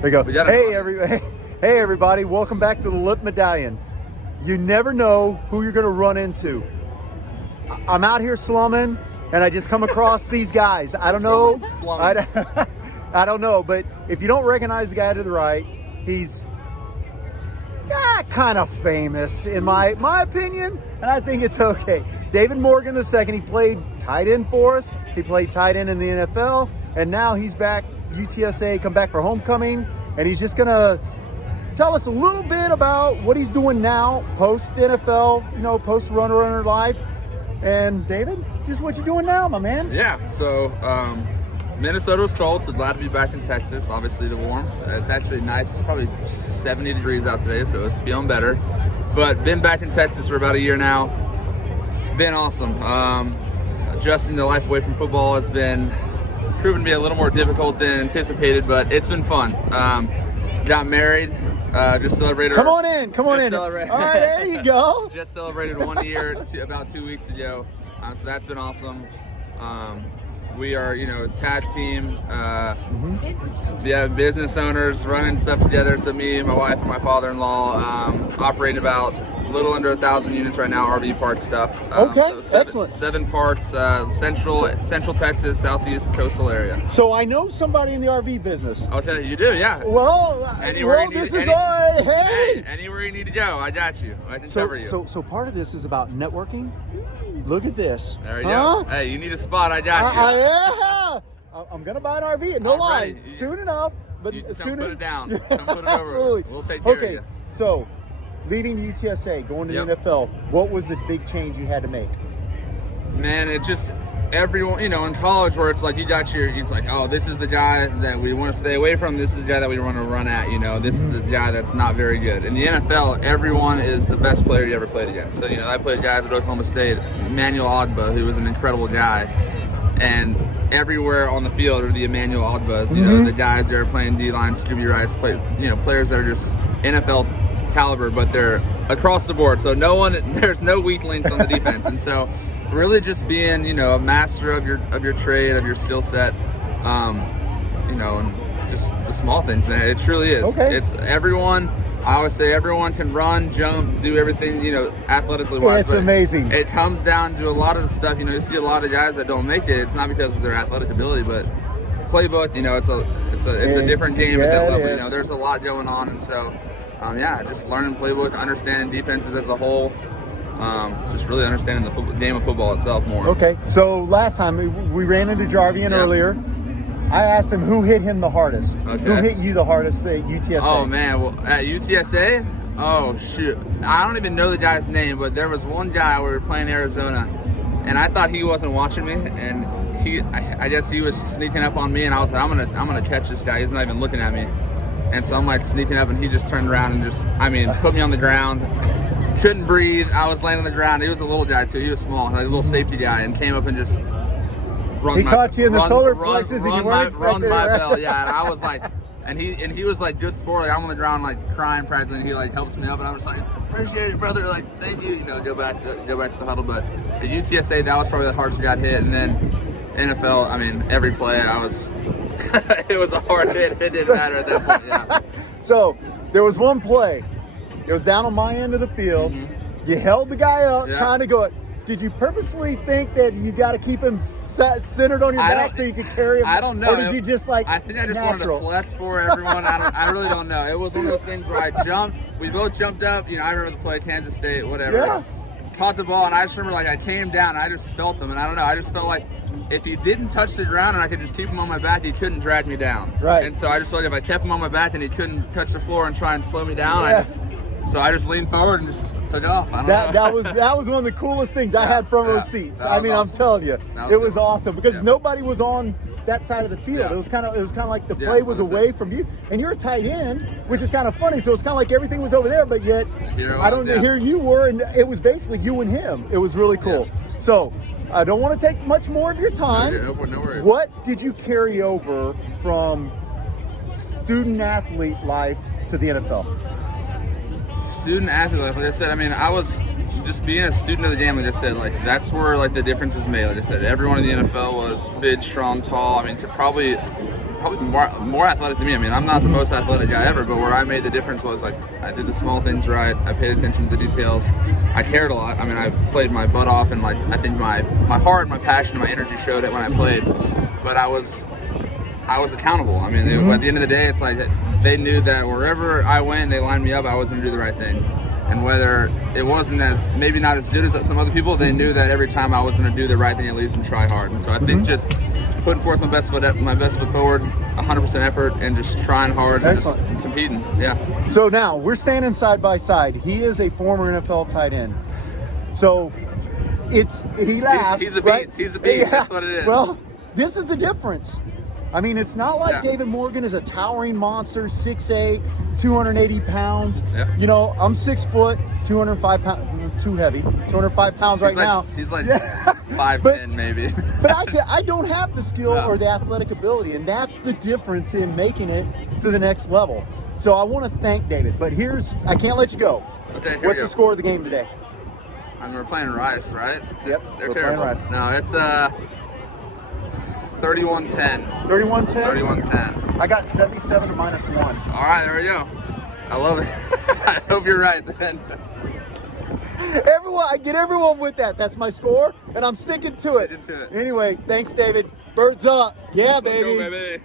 There you go. Hey, everybody. Welcome back to the Lip Medallion. You never know who you're going to run into. I'm out here slumming, and I just come across these guys. I don't know. I don't know, but if you don't recognize the guy to the right, he's kind of famous in my opinion, and I think it's okay. David Morgan II, he played tight end for us. He played tight end in the NFL, and now he's back, UTSA, come back for homecoming, and he's just going to tell us a little bit about what he's doing now, post-NFL, post-runner life. And David, just what you doing now, my man? Yeah, so Minnesota was cold, so glad to be back in Texas. Obviously the warmth. It's actually nice. It's probably 70 degrees out today, so it's feeling better. But been back in Texas for about a year now. Been awesome. Adjusting the life away from football has been proven to be a little more difficult than anticipated, but it's been fun. Got married. Just celebrated. Come on in. All right, there you go. Just celebrated 1 year about 2 weeks ago, so that's been awesome. We are, a tag team. We have business owners running stuff together. So me and my wife and my father-in-law operate about a little under 1,000 units right now, RV park stuff. Okay, so excellent. 7 parks, Central Texas, Southeast coastal area. So I know somebody in the RV business. Okay, you do, yeah. Well, anywhere you need to go, I got you. I can cover you. So part of this is about networking. Look at this. There you go. Hey, you need a spot, I got you. Yeah. I'm gonna buy an RV. No lie. Soon enough, but soon. Don't put it down. Don't put it over. Absolutely. We'll take care of you. So, leaving UTSA, going to the NFL, what was the big change you had to make? Man, it just everyone, in college where it's like it's like, oh, this is the guy that we want to stay away from. This is the guy that we want to run at. This is the guy that's not very good. In the NFL, everyone is the best player you ever played against. So, I played guys at Oklahoma State, Emmanuel Ogbah, who was an incredible guy, and everywhere on the field are the Emmanuel Ogbahs. The guys that are playing D-line, Scooby Wrights, players that are just NFL caliber, but they're across the board. So there's no weak links on the defense, and so. Really just being, a master of your trade, of your skill set, and just the small things, man. It truly is. Okay. It's everyone. I always say everyone can run, jump, do everything, athletically wise. It's amazing. It comes down to a lot of the stuff. You see a lot of guys that don't make it. It's not because of their athletic ability, but playbook. It's a different game at that level. There's a lot going on, and so just learning playbook, understanding defenses as a whole. Just really understanding the game of football itself more. Okay, so last time we ran into Jarvian earlier. I asked him who hit him the hardest. Okay. Who hit you the hardest at UTSA? Oh man, well at UTSA, oh shoot, I don't even know the guy's name, but there was one guy we were playing Arizona, and I thought he wasn't watching me, and I guess he was sneaking up on me, and I was like, I'm gonna catch this guy. He's not even looking at me, and so I'm like sneaking up, and he just turned around and put me on the ground. Couldn't breathe. I was laying on the ground. He was a little guy too. He was small, like a little safety guy, and came up and just caught you in the solar plexus, and you weren't expecting it. My bell, yeah. And I was like, and he was like good sport. Like, I'm on the ground like crying practically, and he like helps me up, and I was like, appreciate it, brother. Like, thank you. Go back to the huddle. But at UTSA, that was probably the hardest we got hit, and then NFL. Every play I was, it was a hard hit. It didn't matter at that point. Yeah. So there was one play. It was down on my end of the field. Mm-hmm. You held the guy up, trying to go. Did you purposely think that you got to keep him centered on your back so you could carry him? I don't know. Or did you just I think I just wanted to flex for everyone. I really don't know. It was one of those things where I jumped. We both jumped up. I remember the play, Kansas State, whatever. Yeah. Caught the ball, and I just remember I came down. And I just felt him, and I don't know. I just felt like if he didn't touch the ground and I could just keep him on my back, he couldn't drag me down. Right. And so I just felt like if I kept him on my back and he couldn't touch the floor and try and slow me down, So I just leaned forward and just took off. That was one of the coolest things. I had front row seats. Awesome. I'm telling you, it was awesome because nobody was on that side of the field. Yeah. It was kind of like the play was away from you, and you're a tight end, which is kind of funny. So it's kind of like everything was over there, but yet here you were, and it was basically you and him. It was really cool. Yeah. So I don't want to take much more of your time. No worries. What did you carry over from student athlete life to the NFL? Student athlete life, like I said, I was just being a student of the game, like I said, like that's where like the difference is made. Like I said, everyone in the NFL was big, strong, tall. I mean, probably more athletic than me. I mean, I'm not the most athletic guy ever, but where I made the difference was like I did the small things right. I paid attention to the details. I cared a lot. I mean, I played my butt off, and like I think my heart, my passion, my energy showed it when I played. But I was accountable. I mean, at the end of the day, it's like they knew that wherever I went, they lined me up. I was going to do the right thing. And whether it wasn't maybe not as good as some other people, they knew that every time I was going to do the right thing at least and try hard. And so I think just putting forth my best foot forward, 100% effort, and just trying hard, and just competing. Yeah. So now we're standing side by side. He is a former NFL tight end. So he laughs. He's a beast. Right? He's a beast. Yeah. That's what it is. Well, this is the difference. I mean, it's not like David Morgan is a towering monster, 6'8", 280 pounds. Yeah. You know, I'm 6 foot, 205 pounds, too heavy, 205 pounds right now. He's like 5'10", maybe. But I don't have the skill or the athletic ability, and that's the difference in making it to the next level. So I want to thank David, but I can't let you go. Okay, What's the score of the game today? I mean, we're playing Rice, right? Yep, They're we're terrible. playing Rice. No, it's 31-10. 31-10? 31-10. I got 77 to -1. All right, there we go. I love it. I hope you're right then. I get everyone with that. That's my score, and I'm sticking to it. Sticking to it. Anyway, thanks, David. Birds up. Yeah, Let's baby. go, baby.